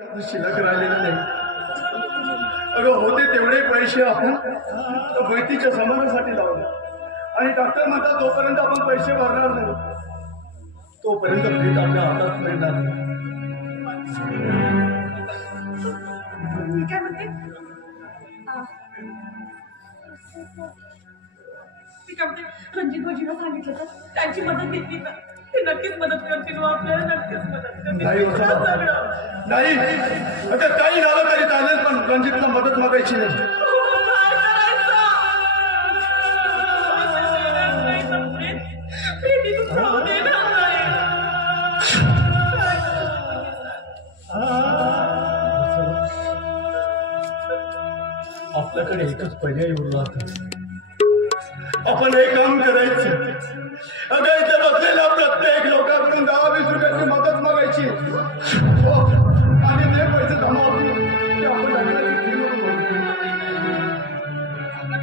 शिल्लक राहिलेलं नाही. अगं होते तेवढे पैसे आपण बैठीच्या समानासाठी लावले आणि डॉक्टर म्हणतात जोपर्यंत आपण पैसे भरणार नाही तोपर्यंत भेट आपल्या हातात मिळणार नाही. मी काय म्हणते रणजित भाऊजीला सांगितलं तर त्यांची मदत घेतली तर ते नक्कीच मदत करतील. आपल्याला नक्कीच मदत करतील. नाही आता काही झालं तरी चालेल पण रणजितला मदत मागायची नाही. आपल्याकडे एकच पर्याय उरला होता. आपण हे काम करायचं. अगं इथे बसलेल्या प्रत्येक लोकांकडून 10-20 रुपयाची मदत मागायची आणि ते पैसे जमा होतील ते आपण लग्नाची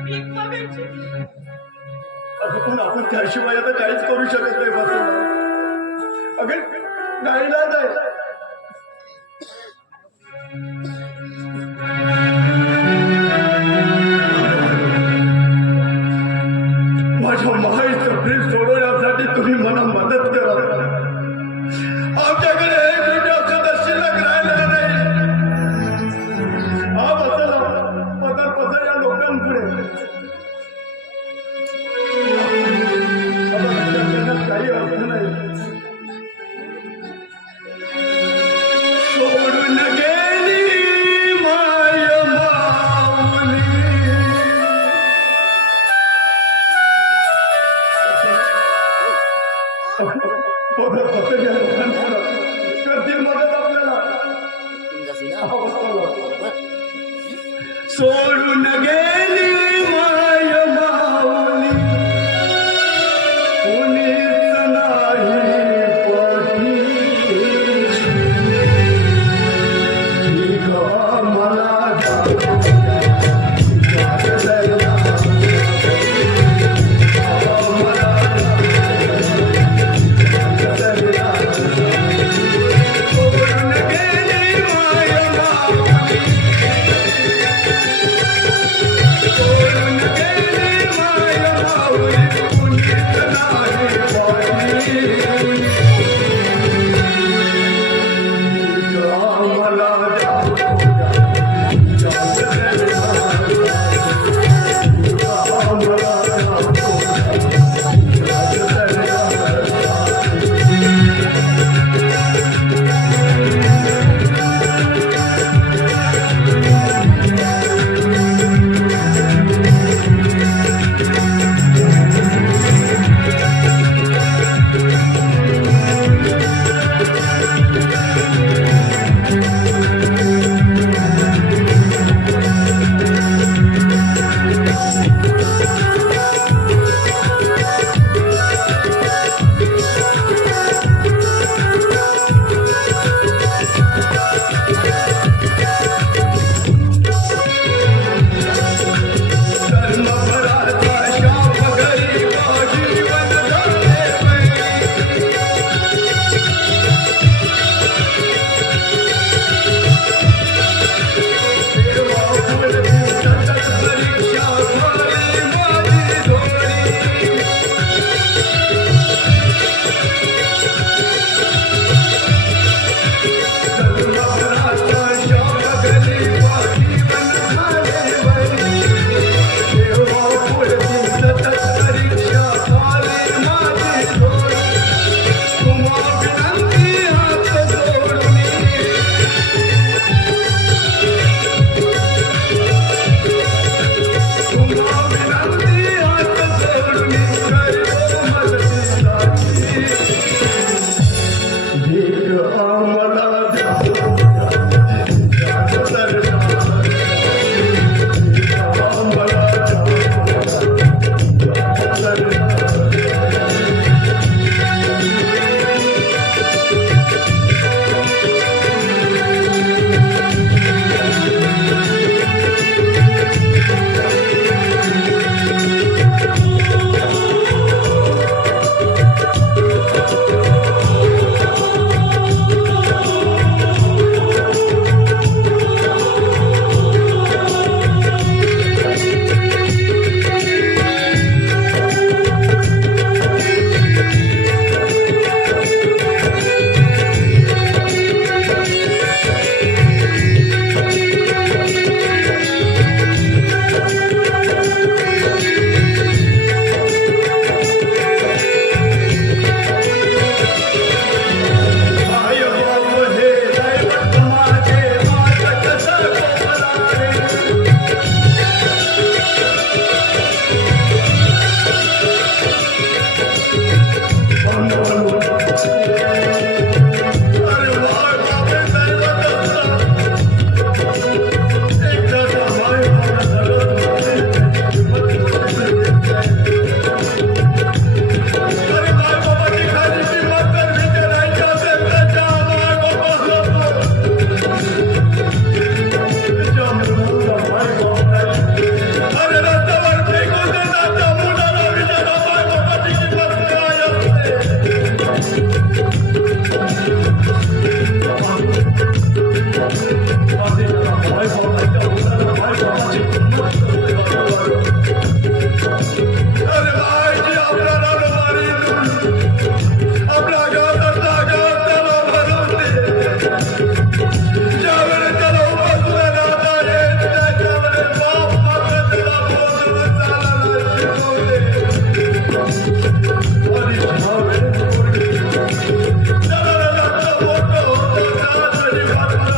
फी मागायची. अगं पण आपण त्याशिवाय आता काहीच करू शकत नाही. बसून अगं नाही ना जाय माझ्या माईचं प्रेम सोडवण्यासाठी तुम्ही मला मदत करा. आमच्याकडे 1 रुपया सुद्धा शिल्लक राहिलेला नाही. हा बसला पदर या लोकांपुढे काही अर्थ नाही. सोडून गेली माय माऊली. करतील मदत आपल्याला. सोडून गेली माय माऊली कुणीच नाही पाठी. मला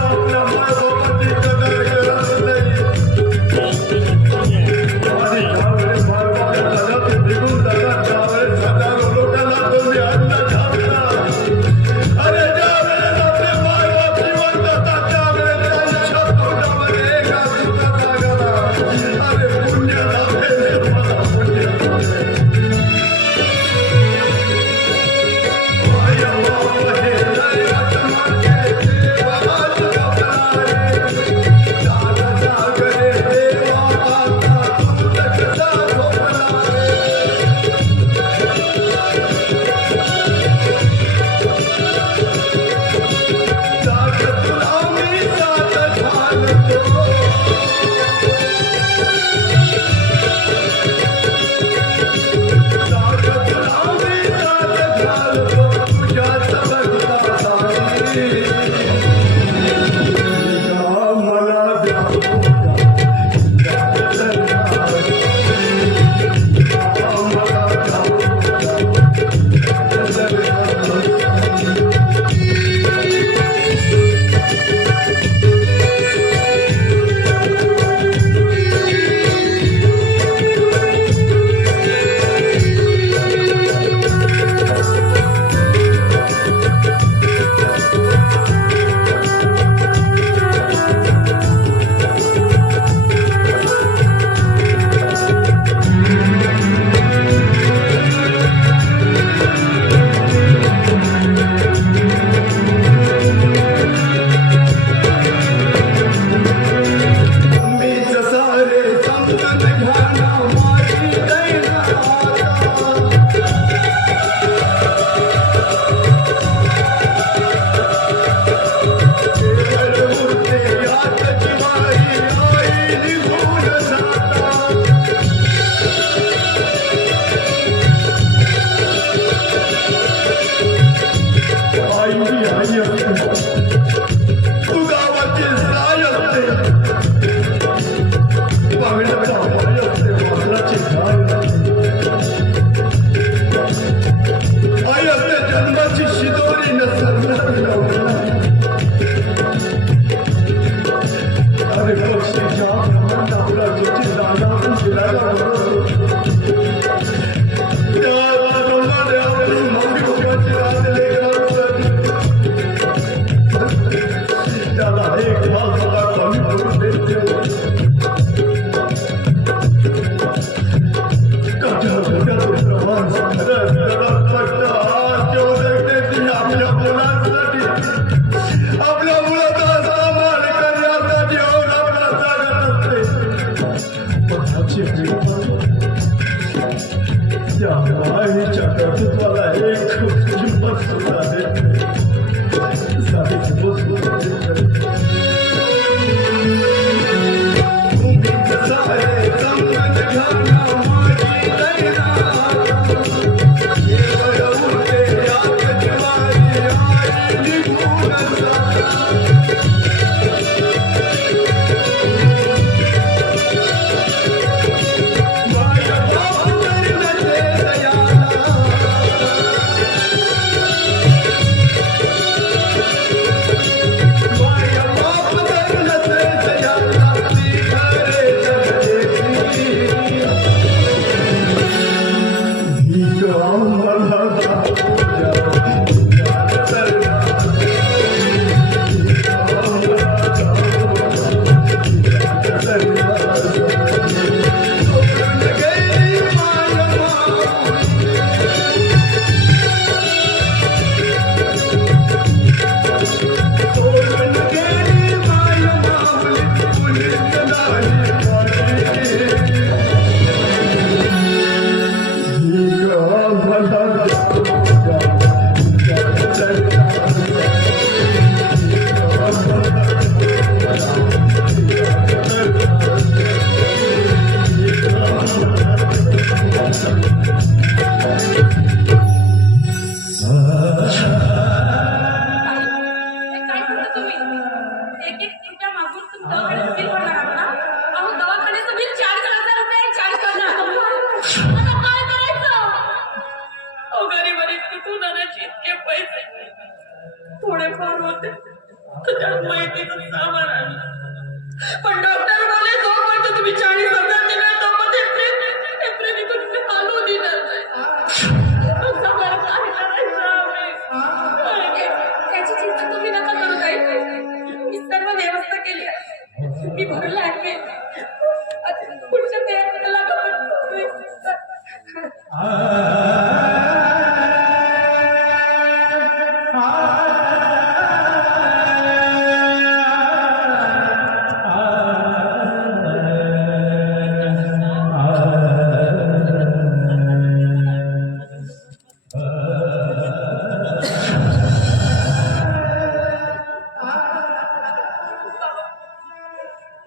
आपल्या मायबापाची कदर करत नाही आणि ज्यावेळेस मायबापाच्या जगात निघून जातात त्यावेळेस हजारो लोकांना तुम्ही अन्न घालता अरे ज्यावेळेस आपले मायबाप जिवंत असतात त्यावेळेस त्यांच्या तोंडामध्ये एका सुद्धा जागाला अरे पुण्य लाभेल तुम्हाला पुण्य लाभेल थोडेफार होते त्यात माहितीचं सामान आणलं. पण डॉक्टर बोलले जोपर्यंत तुम्ही 40,000 दिले तोपर्यंत हे प्रेमीकडून मी हालू दिलं नाही. सामान पाहिलं नाही आम्ही. त्याची चिंता तुम्ही नका करू ताई. मी सर्व व्यवस्था केली आहे. मी भरला आहे. पुढच्या त्याला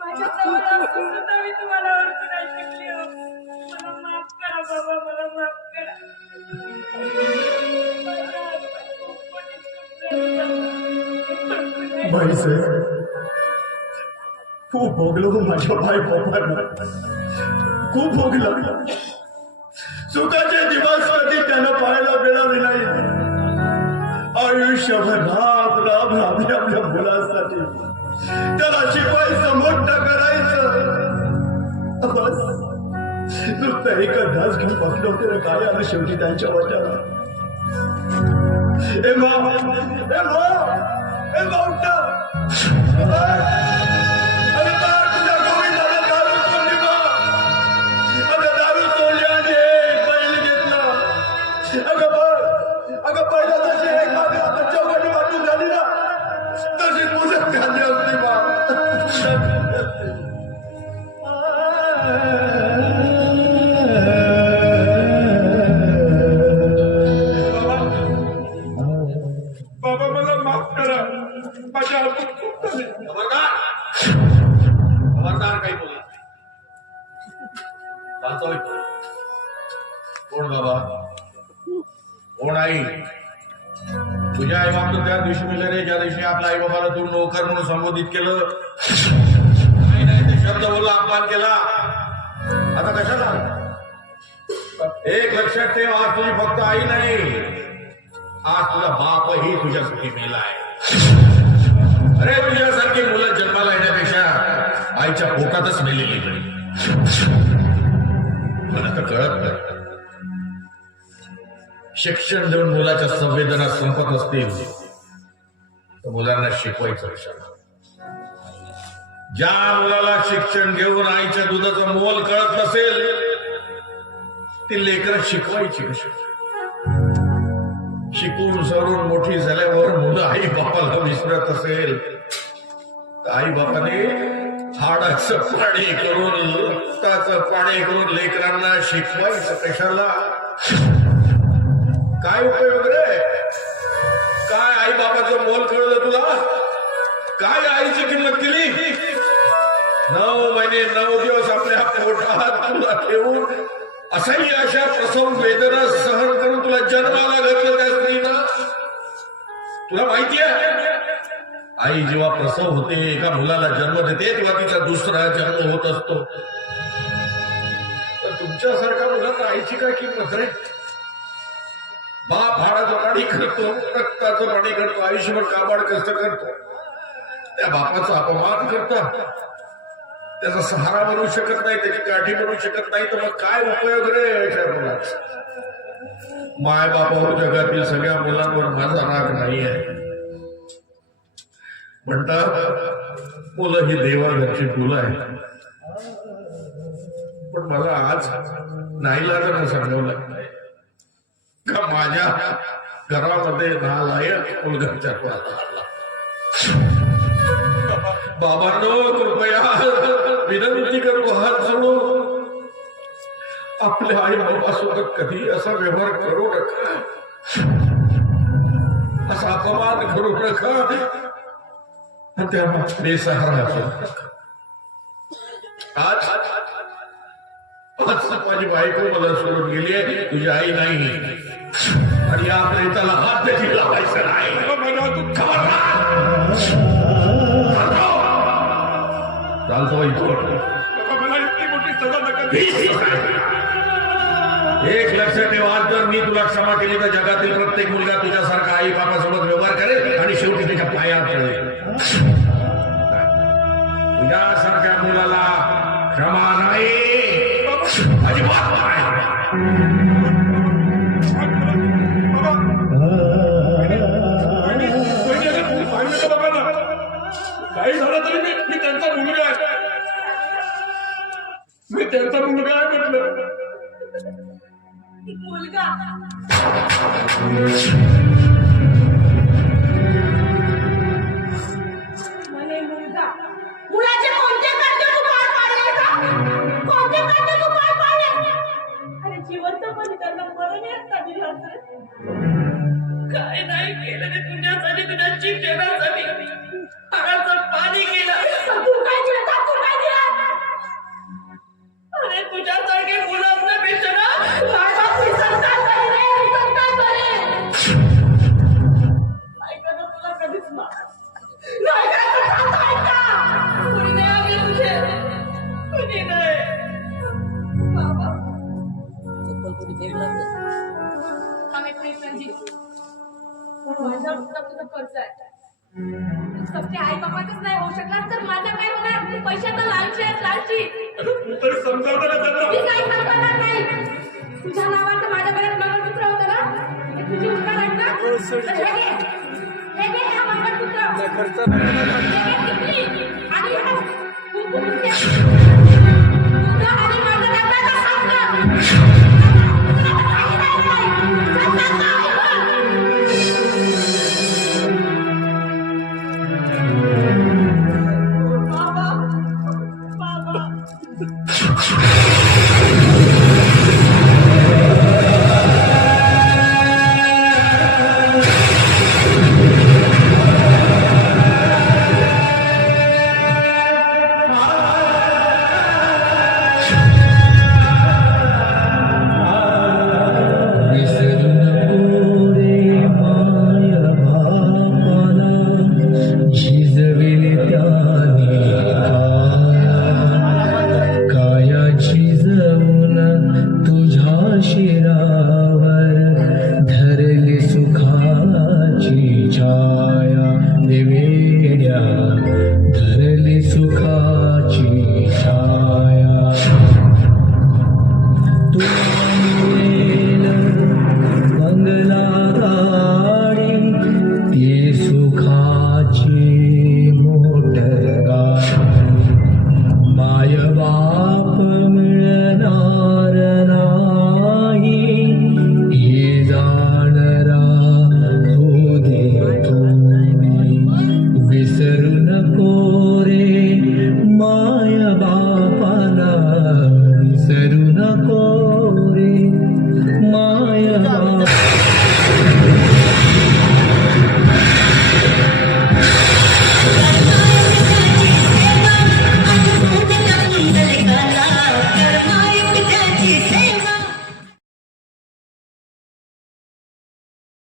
माझ्या जवळ असून सुद्धा मी तुम्हाला ओळखू नाही शकली हो. मला माफ करा बाबा, मला माफ करा. भाई साहेब, खूप भोगलो माझ्या भाई बापांना, खूप भोगलं. सुखाचे दिवस कधी त्यानं पाहायला मिळाले नाही. आयुष्यभर राब राब राबले आपल्या मुलासाठी. त्याला शिकवायचं, मोठं करायचं. बस नुसतं एकच घास घेऊन बसलो होते ना, काय आलं शेवटी त्यांच्या वाट्याला. ए मा, ए मा, ए मावटा, अरे तार तुझ्या गोविंदाला दारू सोडली बा. अगं दारू सोडली आणि एक बैल घेतला. अगं बघ, अगं पहिला जशी एक मागे आता चौघांनी वाटून झाली ना, तशी मुलं खाल्ली होती बा. बाबा मला माफ करा. माझ्या हातून चूक झाली. खबरदार काही बोला. चालतोय कोण बाबा, कोण आई? तुझ्या आई बाप त्या दिवशी मिळले रे, ज्या दिवशी आपल्या आई बाबाला तू नोकर म्हणून संबोधित केलं. आई नाही ते शब्द बोलला, अपमान केला. आता कशाला? एक लक्षात ठेव, आज तुझी फक्त आई नाही, आज तुझा बापही तुझ्यासाठी मेला आहे. अरे तुझ्यासारखी मुलं जन्माला येण्यापेक्षा आईच्या पोटातच मेलेली बरी. मला तर कळत नाही, शिक्षण देऊन मुलाच्या संवेदना संपत असतील तर मुलांना शिकवायचं कशाला? ज्या मुलाला शिक्षण घेऊन आईच्या दुधाचं मोल कळत नसेल ती लेकरं शिकवायची कशी? शिकून सरून मोठी झाल्यावर मुलं आई बापाला विसरत असेल तर आई बापाने हाडाचं पाणी करून, रक्ताचं पाणी करून लेकरांना शिकवायचं कशाला? काय उपयोग रे? काय आई बापाचं मोल कळलं तुला? काय आईची किंमत केली? 9 महिने 9 दिवस आपल्या पोटात तुला ठेवून असह्य अशा प्रसव वेदना सहन करून तुला जन्माला घातलं त्या स्त्रीनं. तुला माहिती आहे, आई जेव्हा प्रसव होते, एका मुलाला जन्म देते, तेव्हा तिचा दुसरा जन्म होत असतो. तर तुमच्यासारख्या मुलांना आईची काय किंमत रे? बाप हाडाचं पाणी करतो, रक्ताचं पाणी करतो, आयुष्यभर काबाड कष्ट करतो, त्या बापाचा अपमान करतात, त्याचा सहारा बनवू शकत नाही, त्याची काठी बनवू शकत नाही, तर मग काय उपयोग रे अशा मुलाचा? माय बापावर जगातील सगळ्या मुलांवर माझा राग नाही आहे. म्हणतात मुलं ही देवाघरची फुलं आहेत. पण मला आज नाईलाजानं सांगवलं का माझ्या घरामध्ये नालायक मुलगा जन्माला आला. बाबांनो कृपया विनंती करतो, हात जोडून आपल्या आई बाबासोबत कधी असा व्यवहार करू नका, असा अपमान करू नका, त्यांना बेसहारा करू नका. आज माझी बायको मला सोडून गेली आहे, तुझी आई नाही, आणि या प्रेताला हात देखील लावायचा नाही. चालतो एक लक्षात ठेव, आज जर मी तुला क्षमा केली तर जगातील प्रत्येक मुलगा तुझ्यासारखा आई बापासोबत व्यवहार करेल आणि शेवटी त्याच्या पायावर पडेल. यासारख्या मुलाला क्षमा नाही, अजिबात नाही. काही झालं तरी मी त्यांचा मुलगा आहे. मी त्यांचा मुलगा आहे म्हटलं. मुलगा म्हणे मुलगा. मुलाचे कोणते कर्ज तू पार पाडले का? कोणते कर्ज तू पार पाडले? अरे जिवंतपणी त्यांना मरण येत का दिलं असेल? काय नाही केलं रे तुझ्यासाठी, तुझ्या जीवनासाठी. हाडाचं पाणी केलं. तू काय केलं? तू काय केलं? अरे तुझ्यासारखे मुलं असण्यापेक्षा ना मायबाप निसंतान झाले रे, निसंतान झाले. ऐकायला तुला कधीच नाही ऐका. कुणी नाही आले तुझे, कुणी नाही. बाबा चप्पल कुणी फेकलं. आम्ही प्रेमांची माझ्या उत्तर तुझं कर्ज आहे. सबके आई बाबाचंच नाही होऊ शकला तर माझ्या काय होणार? तू पैशाचा लालची आहे, लालची. तर समजावतं का त्यांना? मी काही समजणार नाही. तुझ्या नावाचं माझ्या घरात मंगळसूत्र होतं ना, हे तुझी उतार आहेत ना? तर हे घे, हे घे, हा मंगळसूत्र. हे घे,